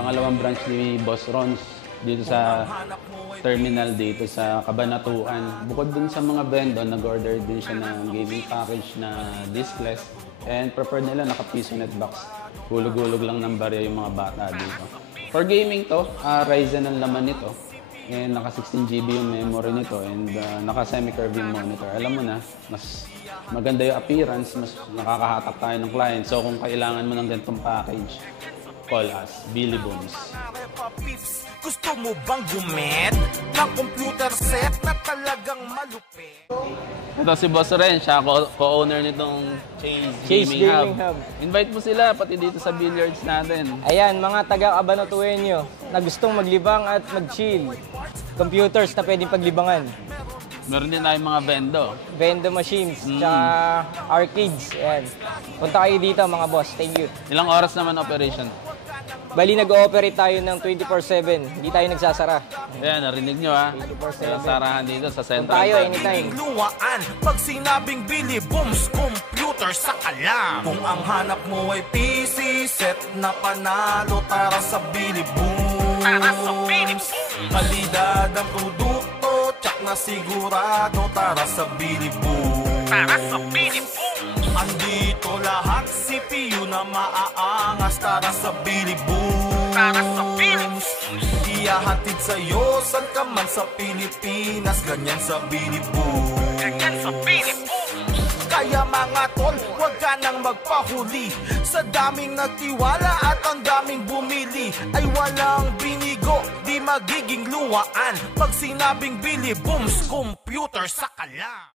pangalawang branch ni Boss Rons dito sa terminal dito sa Cabanatuan. Bukod dun sa mga vendor, nag-order din siya ng gaming package na diskless and preferred nila naka-piso net box. Hulog-hulog lang ng barya yung mga bata dito. For gaming to, Ryzen ang laman nito. And naka 16 GB yung memory nito and naka semi-curving monitor. Alam mo na, mas maganda yung appearance, mas nakakahatak tayo ng client. So kung kailangan mo ng ganitong package, call us, Billy Booms. Gusto mo bang gumit ng computer set na talagang malupit? Ito si Boss Ren, siya co-owner nitong Chase Gaming Hub. Invite mo sila pati dito sa billiards natin. Ayan, mga taga-Cabanatueño na gustong maglibang at mag-chill. Computers na pwedeng paglibangan. Meron din tayong mga Vendo machines, tsaka arcades. Ayan. Punta kayo dito mga boss. Thank you. Ilang oras naman operation? Bali, nag-ooperate tayo ng 24/7. Hindi tayo nagsasara. Ayan, narinig nyo ha. 24/7. Sarahan dito sa Central. Punta tayo anytime. Luwaan, pag sinabing Billy Booms, computer sa kalam. Kung ang hanap mo ay PC set na panalo, tara sa Billy Booms. Tara sa Billy Booms. Kalidad ang produkto, tsak na sigurado, tara sa Billy Booms. Tara sa Billy Booms. Andito lahat, CPU na maaangas, tara sa Billy Booms. Tara sa Billy Booms. Iyahatid sa'yo, san ka man sa Pilipinas, ganyan sa Billy Booms. Ganyan sa Billy Booms. Kaya mga tol, huwag ka nang magpahuli. Sa daming nagtiwala at ang daming bumili, ay walang binigo, di magiging luwaan. Pag sinabing Billy Booms, computer sa kalam.